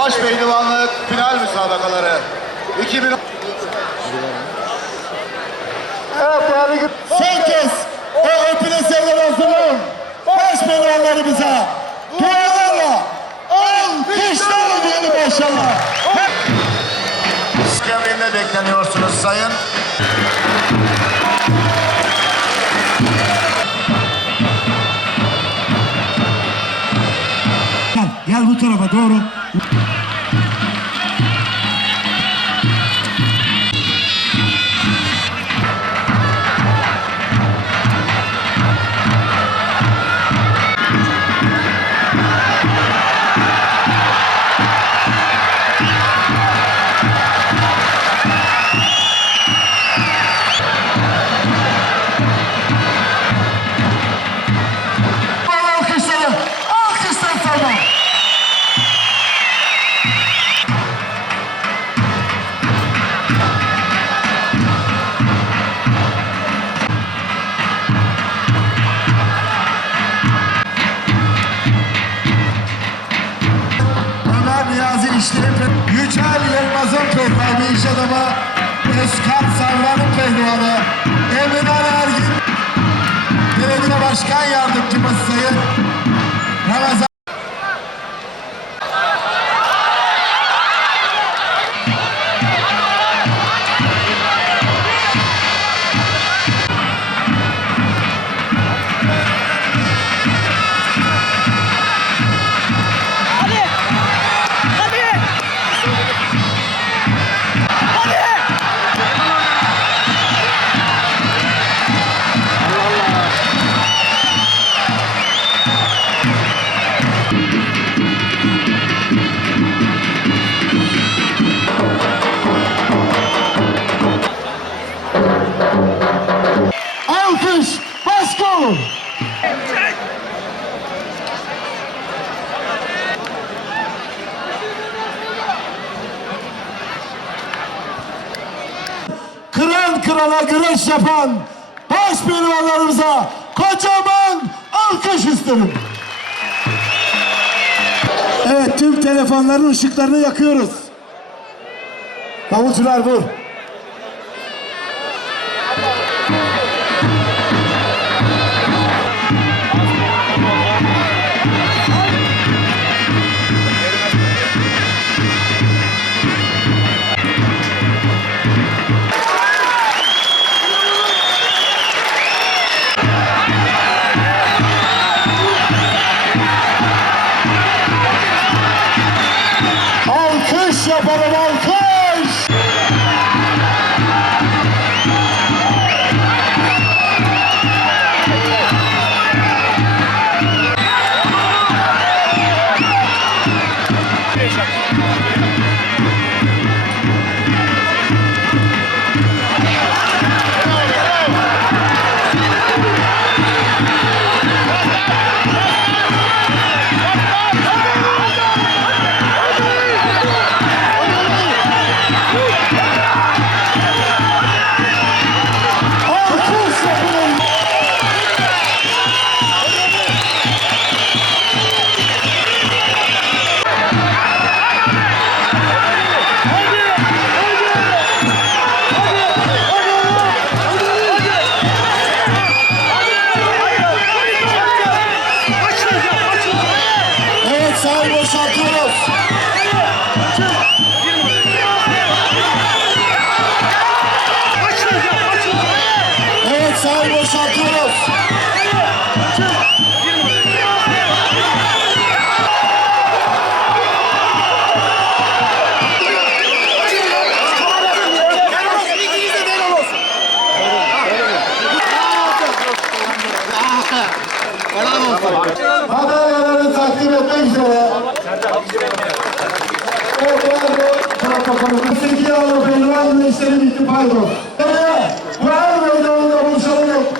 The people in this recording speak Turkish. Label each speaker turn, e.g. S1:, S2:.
S1: Baş pehlivanlık final müsabakaları. 2000
S2: Evet değerli Herkes o öpüleseyler hazırlayın. Baş pehlivanlarımıza dualarla alkışlarla diyelim inşallah.
S1: Emrinde bekleniyorsunuz sayın.
S2: Gel bu tarafa doğru. Adamı Özkan Savran'ın pehlivanı Emine Ergin. Belediye Başkan Yardımcımız Sayın kırana güreş yapan baş pehlivanlarımıza kocaman alkış isterim. Evet tüm telefonların ışıklarını yakıyoruz. Davulcular vur. Evet sahayı boşaltıyoruz. Evet sahayı boşaltıyoruz. Madalyaları takdim etmek üzere. Evet değerli protokolümüz. Sevgili Avrupa Üniversitesi'nin itibariyle. Evet, bu her meydanında buluşalım yok.